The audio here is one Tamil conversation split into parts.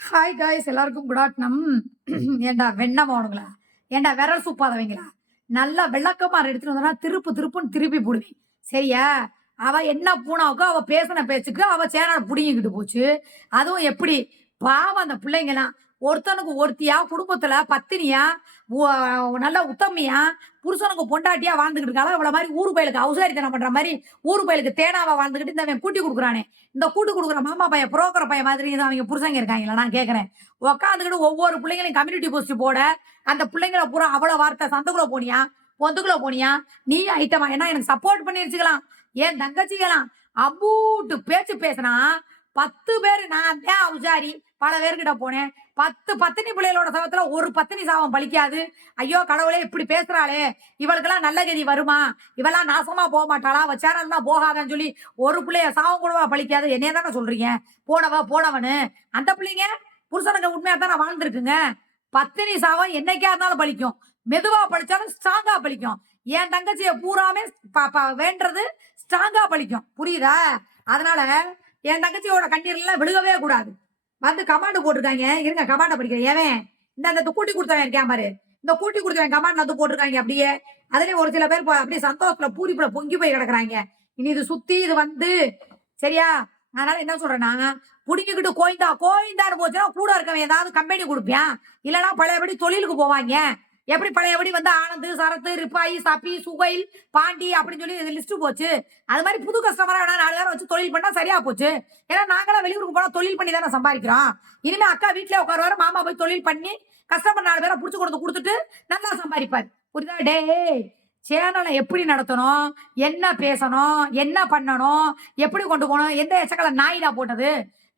ஹாய் காய்ஸ் எல்லாருக்கும் குட் ஆஃப்டர்நூன். ஏண்டா வெண்ணமானுங்களா, ஏண்டா விரல் சூப்பாதவங்களா, நல்லா விளக்கமா எடுத்துட்டு வந்தா திருப்புன்னு திருப்பி போடுவேன். சரியா? அவ என்ன பூனாவுக்கோ அவ பேசின பேச்சுக்கு அவ சேனல் புடிங்கிக்கிட்டு போச்சு. அதுவும் எப்படி பாவம் அந்த பிள்ளைங்கலாம் ஒருத்தனுக்கு ஒருத்தியா குடும்பத்துல பத்தினியா நல்ல உத்தமியா புருஷனுக்கு பொண்டாட்டியா வாழ்ந்துகிட்டு இருக்காளா. இவ்வளவு மாதிரி ஊரு பயலுக்கு அவசாரித்தனம் பண்ற மாதிரி ஊரு பயலுக்கு தேனாவா வாழ்ந்துகிட்டு இந்த கூட்டி கொடுக்குறானே, இந்த கூட்டு கொடுக்குற மாமா பையன் புரோக்கர் பையன் மாதிரி தான் அவங்க புருஷங்க இருக்காங்களா. நான் கேட்கறேன், உட்காந்துக்கிட்டு ஒவ்வொரு பிள்ளைங்களையும் கம்யூனிட்டி போஸ்ட் போட அந்த பிள்ளைங்களை பூரா அவ்வளவு வார்த்தை சந்துக்குள்ள போனியா பொந்துக்குள்ள போனியா நீ ஐட்டமா என்ன எனக்கு சப்போர்ட் பண்ணிருச்சுக்கலாம். ஏன் தங்கச்சிக்கலாம் அம்பூட்டு பேச்சு பேசினா 10 பேர் நான் தான் அவசாரி பல பேர்கிட்ட போனேன். 10 பத்தினி பிள்ளைகளோட சவத்துல ஒரு பத்தினி சாபம் பலிக்காது. ஐயோ கடவுளே இப்படி பேசுறாளே, இவளுக்கெல்லாம் நல்ல கதி வருமா, இவெல்லாம் நாசமா போக மாட்டாளா, அவ சேனல் தான் போகாதான்னு சொல்லி ஒரு பிள்ளைய சாபம் கூடவா பலிக்காது. என்னைய தானே சொல்றீங்க போனவனு. அந்த பிள்ளைங்க புருஷனுக்கு உண்மையா தானே வாழ்ந்துருக்குங்க. பத்தினி சாபம் என்னைக்கா இருந்தாலும் பலிக்கும், மெதுவா பழிச்சாலும் ஸ்ட்ராங்கா பலிக்கும். என் தங்கச்சிய பூராமே வேண்டது ஸ்ட்ராங்கா பலிக்கும். புரியுதா? அதனால என் தங்கச்சியோட கண்ணீர்லாம் விழுகவே கூடாது. வந்து கமாண்ட் போட்டிருக்காங்க, இருங்க கமாண்ட படிக்கிறேன். ஏன் இந்த கூட்டி கொடுத்தவன் இருக்கேன் பாரு, இந்த கூட்டி கொடுத்தவன் கமாண்ட் வந்து போட்டிருக்காங்க. அப்படியே அதுலயும் ஒரு சில பேர் அப்படியே சந்தோஷத்துல பூரிப்புல பொங்கி போய் கிடக்குறாங்க. இனி இது சுத்தி இது வந்து சரியா. அதனால என்ன சொல்றேன்னா, புடிங்கிக்கிட்டு கோயிந்தான்னு போச்சுன்னா கூட இருக்கவன் ஏதாவது கம்பெனி கொடுப்பான், இல்லைன்னா பழையபடி தொழிலுக்கு போவாங்க. எப்படி பழையபடி வந்து ஆனந்து சரத்து ரிப்பாயி சப்பி சுகைல் பாண்டி அப்படின்னு சொல்லி லிஸ்ட் போச்சு. அது மாதிரி புது கஸ்டமரா 4 பேரை வச்சு தொழில் பண்ணா சரியா போச்சு. ஏன்னா நாங்களாம் வெளியூருக்கு போனா தொழில் பண்ணி தானே சம்பாதிக்கிறோம். இனிமே அக்கா வீட்டுல உட்காருவாரு, மாமா போய் தொழில் பண்ணி கஸ்டமர் 4 பேரை புடிச்சு கொடுத்துட்டு நல்லா சம்பாதிப்பார். புரியுதா? டே சேனலை எப்படி நடத்தணும், என்ன பேசணும், என்ன பண்ணணும், எப்படி கொண்டு போகணும், எந்த எச்சக்கலை நாயிடா போட்டது.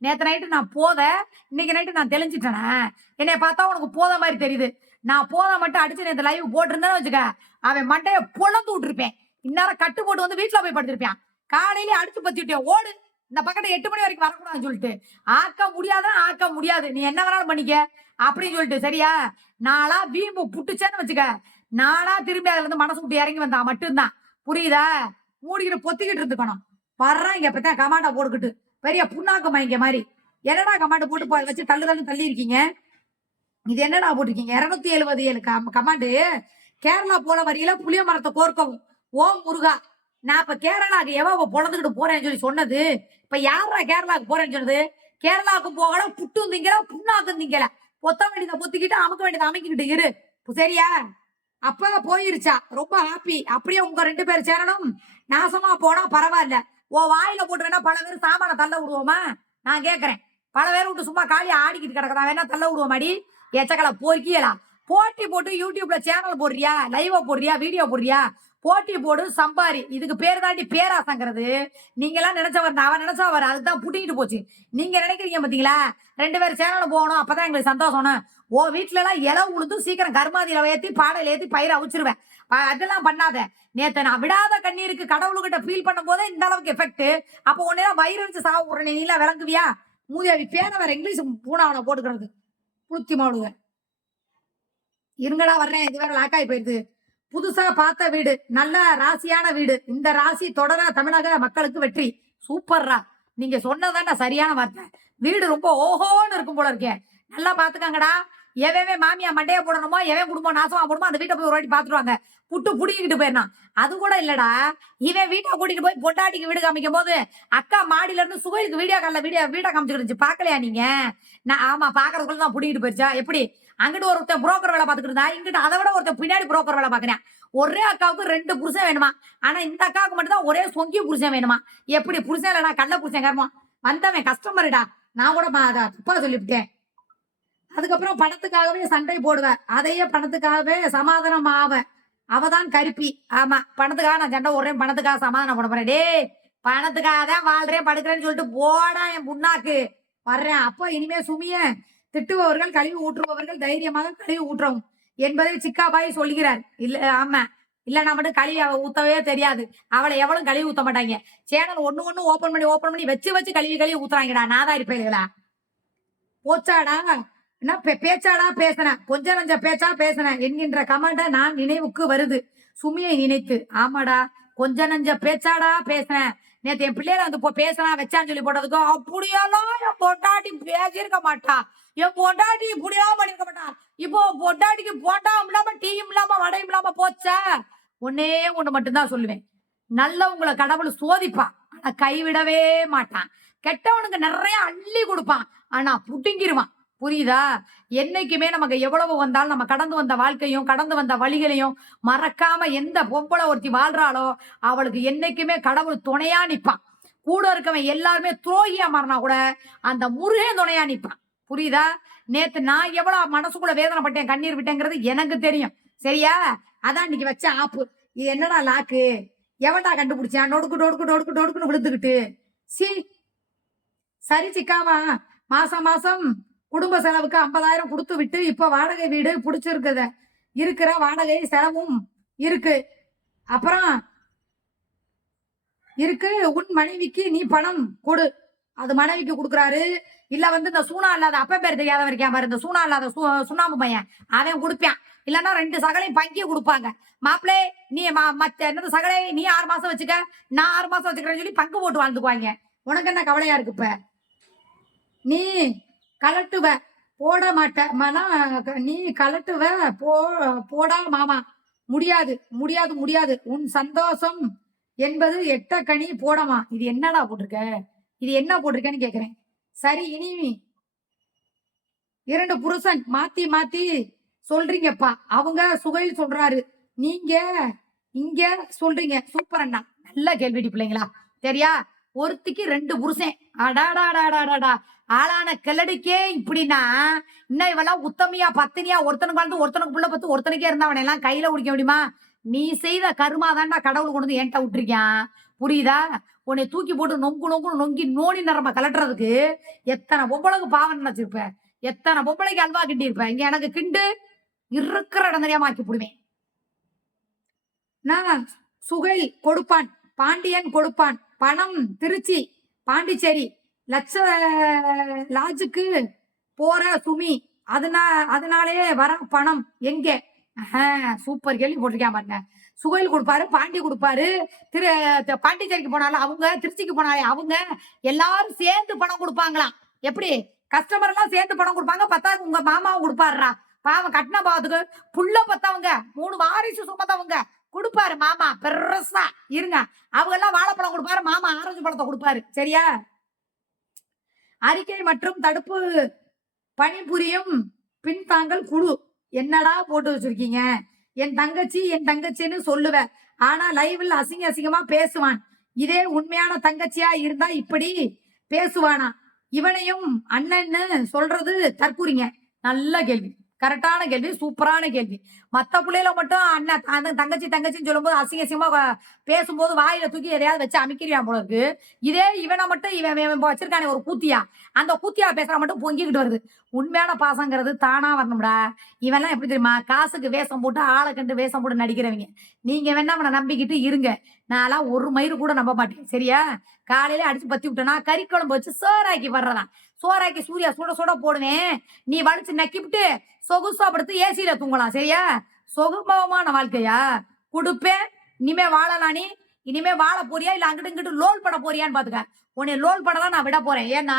நேற்று நைட்டு நான் இன்னைக்கு நைட்டு நான் தெளிஞ்சிட்டேனே. என்னை பார்த்தா உனக்கு போத மாதிரி தெரியுது. நான் மட்டும் அடிச்சு நேற்று லைவ் போட்டிருந்தேன்னு வச்சுக்க, அவன் மண்டையை பொழந்து விட்டுருப்பேன். இந்நேரம் கட்டு போட்டு வந்து வீட்டுல போய் படுத்திருப்பேன். காலையிலே அடிச்சு பத்திட்டேன் ஓடு, இந்த பக்கத்தை 8 மணி வரைக்கும் வரக்கூடாதுன்னு சொல்லிட்டு. ஆக்க முடியாது, நீ என்ன வேணாலும் பண்ணிக்க அப்படின்னு சொல்லிட்டு. சரியா? நாளா வீம்பு புட்டுச்சேன்னு வச்சுக்க, நானா திரும்பி அதுல இருந்து மனசு விட்டு இறங்கி வந்தா மட்டும்தான். புரியுதா? மூடிக்கிட்டு பொத்திக்கிட்டு இருந்துக்கணும். வர்றேன் இங்க பத்தேன் கமாண்டா போட்டுக்கிட்டு பெரிய புண்ணாக்கு மயங்க மாதிரி. என்னடா கமாண்ட் போட்டு வச்சு தள்ளி இருக்கீங்க. இது என்னடா போட்டிருக்கீங்க 277 கமாண்டு. கேரளா போற வரியில புளிய மரத்தை கோர்க்கவும் ஓம் முருகா. நான் இப்ப கேரளாக்கு எவ பொழந்துக்கிட்டு போறேன்னு சொல்லி சொன்னது. இப்ப யாரா கேரளாவுக்கு போறேன்னு சொன்னது? கேரளாவுக்கு போகல, புட்டும் திங்கல புண்ணாக்கும் திங்கல. பொத்த வேண்டியதை பொத்திக்கிட்டு அமுக்க வேண்டியதை அமைக்கிட்டு இரு. சரியா? அப்ப போயிருச்சா ரொம்ப ஹாப்பி. அப்படியே உங்க 2 பேர் சேரணும் நாசமா போனா பரவாயில்ல. வாயில போட்டு வேணா பல பேர் சாமான தள்ள விடுவோமா? நான் கேட்கறேன். பல பேர் விட்டு சும்மா காலியா ஆடிக்கிட்டு கிடக்குறா வேணா தள்ள விடுவோமாடி. எச்சக்கலை போர்க்கியலா போட்டி போட்டு யூடியூப்ல சேனல் போடுறியா, லைவா போடுறியா, வீடியோ போடுறியா, போட்டி போடு சம்பாரி. இதுக்கு பேர் தாண்டி பேராசங்கிறது. நீங்க எல்லாம் நினைச்சவர் அவன் நினைச்சா அவர் அதுதான் புட்டிக்கிட்டு போச்சு. நீங்க நினைக்கிறீங்க பாத்தீங்களா 2 பேர் சேனல் போகணும் அப்பதான் எங்களுக்கு சந்தோஷம். வீட்டுல எல்லாம் இளவு உளுந்து சீக்கிரம் கருமாதியில ஏத்தி பாடையில ஏத்தி பயிரை அவிச்சிருவேன். அதெல்லாம் பண்ணாத. நேத்து நான் விடாத கண்ணீருக்கு கடவுள்கிட்ட ஃபீல் பண்ணும் போதே இந்த அளவுக்கு எஃபெக்ட். அப்போ உடனே வயிறு வச்சு சாவு உடனே நீலாம் விளங்குவியா? மூதேவி பேன வேற இங்கிலீஷ் பூனாவனை போட்டுக்கிறது புளுத்தி மாடுங்க. இருங்கடா வர்றேன், இது வேற லாக்காய் போயிடுது. புதுசா பார்த்த வீடு, நல்ல ராசியான வீடு. இந்த ராசி தொடர தமிழக மக்களுக்கு வெற்றி. சூப்பர்ரா, நீங்க சொன்னதான சரியான வார்த்தை. வீடு ரொம்ப ஓஹோன்னு இருக்கும் போல இருக்கேன். நல்லா பாத்துக்காங்கடா. எவன் மாமியா மண்டையா போடணுமோ, எவன் குடும்பம் நாசமா போடுமோ அந்த வீட்டை போய் ஒரு வாட்டி பாத்துருவாங்க. புட்டு புடிங்கிட்டு போயிடலாம். அது கூட இல்லடா, இவன் வீட்டை கூட்டிட்டு போய் பொண்டாட்டிக்கு வீடு காமிக்கும் போது அக்கா மாடியில இருந்து சுகைலுக்கு வீடியோ காமிச்சுட்டு இருந்துச்சு. பாக்கலையா நீங்க? நான் ஆமா பாக்குறதுக்குள்ள தான் புடிங்கிட்டு போயிருச்சா. எப்படி அங்கிட்டு ஒருத்தன் புரோக்கர் வேலை பார்த்துக்கிட்டு இருந்தா, இங்கிட்ட அதை விட ஒருத்தன் பின்னாடி புரோக்கர் வேலை பாக்குறேன். ஒரே அக்காவுக்கு 2 புருஷன் வேணுமா, ஆனா இந்த அக்காவுக்கு மட்டும் தான் ஒரே சொங்கி புருஷன் வேணுமா. எப்படி புருஷன் இல்லடா கள்ள புருஷன் கருமா வந்தவன் கஸ்டமருடா. நான் கூட தப்பா சொல்லிவிட்டேன். அதுக்கப்புறம் பணத்துக்காகவே சண்டை போடுவேன், அதையே பணத்துக்காகவே சமாதானம் அவதான் கருப்பி. ஆமா பணத்துக்காக நான் சண்டை போடுறேன், பணத்துக்காக சமாதானம் போட போறேன். டே பணத்துக்காக தான் வாழ்றேன் படுக்கிறேன்னு சொல்லிட்டு போடா என் புண்ணாக்கு. வர்றேன் அப்ப இனிமே சுமிய திட்டுபவர்கள் கழிவு ஊற்றுபவர்கள் தைரியமாக கழிவு ஊற்றவும் என்பதை சிக்காபாய் சொல்கிறார். இல்ல ஆமா இல்ல நான் மட்டும் கழுவி அவ ஊத்தவே தெரியாது. அவளை எவ்வளவு கழுவி ஊத்த மாட்டாங்க. சேனல் ஒண்ணு ஓபன் பண்ணி வச்சு கழுவி ஊத்துறாங்கடா நாதாரி பயல்களா. போச்சாடா என்ன பேச்சாடா பேசினேன், கொஞ்ச நஞ்ச பேச்சா பேசினேன் என்கின்ற கமெண்ட நான் நினைவுக்கு வருது சுமியை நினைத்து. ஆமாடா கொஞ்ச நஞ்ச பேச்சாடா பேசினேன், நேத்து என் பிள்ளைல வந்து இப்போ பேசலாம் வச்சான்னு சொல்லி போட்டதுக்கு அப்படியெல்லாம் என் பொண்டாட்டி பேசியிருக்க மாட்டா. என் பொண்டாட்டி இப்படியெல்லாம் பண்ணிருக்க மாட்டா. இப்போ பொண்டாட்டிக்கு போட்டாவும் இல்லாம டீயும் இல்லாம வடையும் இல்லாம போச்சா. ஒன்னே ஒண்ணு மட்டும்தான் சொல்லுவேன். நல்லவங்களை கடவுள் சோதிப்பான். ஆனா கைவிடவே மாட்டான். கெட்டவனுக்கு நிறைய அள்ளி கொடுப்பான். ஆனா புடுங்கிருவான். புரியுதா? என்னைக்குமே நமக்கு எவ்வளவு வந்தாலும் நம்ம கடந்து வந்த வாழ்க்கையும் கடந்து வந்த வழிகளையும் மறக்காம எந்த பொம்பளை ஒருத்தி வாழ்றாளோ அவளுக்கு என்னைக்குமே கடவுள் துணையா நிப்பான். கூட இருக்கவன் எல்லாருமே துரோகியா மாறினா கூட அந்த முருகன் துணையா நிப்பான். புரியுதா? நேத்து நான் எவ்வளவு மனசுக்குள்ள வேதனைப்பட்டேன் கண்ணீர் விட்டேங்கிறது எனக்கு தெரியும். சரியா? அதான் இன்னைக்கு வச்ச ஆப்பு. இது என்னடா லாக்கு? எவன்டா கண்டுபிடிச்சான்? நொடுக்கு நொடுக்கு நொடுக்கு நொடுக்குன்னு விழுந்துகிட்டு சி சரி சிக்காமா. மாசம் மாசம் குடும்ப செலவுக்கு 50,000 கொடுத்து விட்டு இப்ப வாடகை வீடு பிடிச்சிருக்குத. இருக்கிற வாடகை செலவும் இருக்கு. அப்புறம் இருக்கு. உன் மனைவிக்கு நீ பணம் கொடு. அது மனைவிக்கு கொடுக்குறாரு. இல்ல வந்து இந்த சூனா இல்லாத அப்ப பேர் தெரியாதவன் இருக்கான் பாரு, இந்த சூனா இல்லாத சுண்ணாம்பு பையன் அவன் கொடுப்பான். இல்லன்னா 2 சகலையும் பங்கி கொடுப்பாங்க. மாப்பிளே நீ மத்த என்னது சகலை நீ 6 மாசம் வச்சுக்க, நான் 6 மாசம் வச்சுக்கிறேன்னு சொல்லி பங்கு போட்டு வாழ்ந்துக்குவாங்க. உனக்கு என்ன கவலையா இருக்கு? இப்ப நீ கலட்டுவ போட மாட்ட மனா, நீ கலட்டுவ போடா மாமா. முடியாது முடியாது முடியாது. உன் சந்தோஷம் என்பது எட்ட கனி போடமா. இது என்னடா போட்டிருக்க? இது என்ன போட்டிருக்கேன்னு கேக்குறேன். சரி இனி 2 புருஷன் மாத்தி மாத்தி சொல்றீங்கப்பா. அவங்க சுகையில் சொல்றாரு, நீங்க இங்க சொல்றீங்க. சூப்பர் அண்ணா, நல்ல கேள்விடி பிள்ளைங்களா. சரியா? ஒருத்திக்கு 2 புருஷன். அடாடாடாடாடா, ஆளான கிளடிக்கே இப்படின்னா இன்னும் இவெல்லாம் உத்தமியா பத்தினியா ஒருத்தனுக்கு வாழ்ந்து ஒருத்தனுக்கு புள்ள பத்து ஒருத்தனுக்கே இருந்தவன் எல்லாம் கையில குடிக்க முடியுமா? நீ செய்த கருமா தாண்டா கடவுள் கொண்டு வந்து என்கிட்ட விட்டுருக்கான். புரியுதா? உன்னை தூக்கி போட்டு நொங்கு நொங்கு நொங்கி நோனி நரம்ப கலட்டுறதுக்கு எத்தனை பொம்பளைக்கு பாவம் நினைச்சிருப்ப, எத்தனை பொம்பளைக்கு அல்வா கிண்டி இருப்ப. இங்க எனக்கு கிண்டு இருக்கிற இடம் தெரியாம ஆக்கி போடுவேன். நான் சுகை கொடுப்பான், பாண்டியன் கொடுப்பான். பணம் திருச்சி பாண்டிச்சேரி லட்ச லாஜுக்கு போற சுமி. அதனாலே வர பணம் எங்கே? சூப்பர் கேள்வி போட்டிருக்கேன் பாருங்க. சுகையில் கொடுப்பாரு, பாண்டி கொடுப்பாரு. பாண்டிச்சேரிக்கு போனாலும் அவங்க, திருச்சிக்கு போனாலே அவங்க, எல்லாரும் சேர்ந்து பணம் கொடுப்பாங்களாம். எப்படி? கஸ்டமர் எல்லாம் சேர்ந்து பணம் கொடுப்பாங்க. பத்தாவது உங்க மாமாவும் கொடுப்பாருடா. பாவம் கட்டின பாவத்துக்கு புள்ள பத்தவங்க 3 வாரிசு சுமத்தவங்க கொடுப்பாரு மாமா பெருசா. இருங்க, அவங்க எல்லாம் வாழைப்பழம் கொடுப்பாரு, மாமா ஆரஞ்சு பழத்தை கொடுப்பாரு. சரியா? அறிக்கை மற்றும் தடுப்பு பணிபுரியும் பின்தாங்கல் குழு. என்னடா போட்டு வச்சிருக்கீங்க? என் தங்கச்சின்னு சொல்லுவேன். ஆனா லைவ்ல அசிங்க அசிங்கமா பேசுவான். இதே உண்மையான தங்கச்சியா இருந்தா இப்படி பேசுவானா? இவனையும் அண்ணன்னு சொல்றது தற்கூறிங்க. நல்ல கேள்வி, கரெக்டான கேள்வி, சூப்பரான கேள்வி. மத்த பிள்ளைல மட்டும் அண்ணன் தங்கச்சின்னு சொல்லும்போது அசிங்க அசிங்கமா பேசும்போது வாயில தூக்கி எதையாவது வச்சு அமைக்கிறியான் போல இருக்கு. இதே இவனை மட்டும் இவன் வச்சிருக்கானே ஒரு கூத்தியா, அந்த கூத்தியா பேசுற மட்டும் பொங்கிக்கிட்டு வருது. உண்மையான பாசங்கிறது தானா வரணும்டா. இவெல்லாம் எப்படி தெரியுமா? காசுக்கு வேஷம் போட்டு ஆளை கண்டு வேஷம் போட்டு நடிக்கிறவங்க. நீங்க வேணா அவனை நம்பிக்கிட்டு இருங்க. நான்லாம் ஒரு மயிறு கூட நம்ப மாட்டேன். சரியா? காலையில அடிச்சு பத்தி விட்டேன்னா கறி குழம்பு வச்சு சோறாக்கி வர்றதான். சோறாக்கி சூர்யா சுட சுட போடுவேன். நீ வலிச்சு நக்கிவிட்டு சொகுசா படுத்து ஏசியில தூங்கலாம். சரியா? சொகுபமான வாழ்க்கையா கொடுப்பேன். இனிமே வாழலாம். நீ இனிமே வாழ போறியா இல்ல அங்கிட்டு இங்கிட்டு லோல் பட போறியான்னு பாத்துக்க. உன்னை லோல் படலாம் நான் விட போறேன். ஏன்னா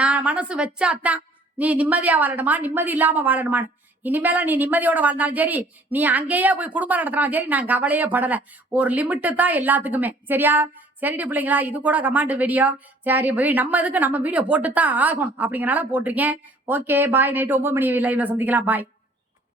நான் மனசு வச்சாத்தான் நீ நிம்மதியா வாழணுமா நிம்மதி இல்லாம வாழணுமான்னு. இனிமேல நீ நிம்மதியோட வாழ்ந்தாலும் சரி, நீ அங்கேயே போய் குடும்பம் நடத்தினாலும் சரி, நான் கவலையே படல. ஒரு லிமிட்டு தான் எல்லாத்துக்குமே. சரியா? சரிடி பிள்ளைங்களா, இது கூட கமாண்ட் வீடியோ. சரி, நம்ம இதுக்கு நம்ம வீடியோ போட்டு தான் ஆகணும் அப்படிங்கறனால போட்டிருக்கேன். Okay bye. நைட் 9 மணி லைவ்ல சந்திக்கலாம். பாய்.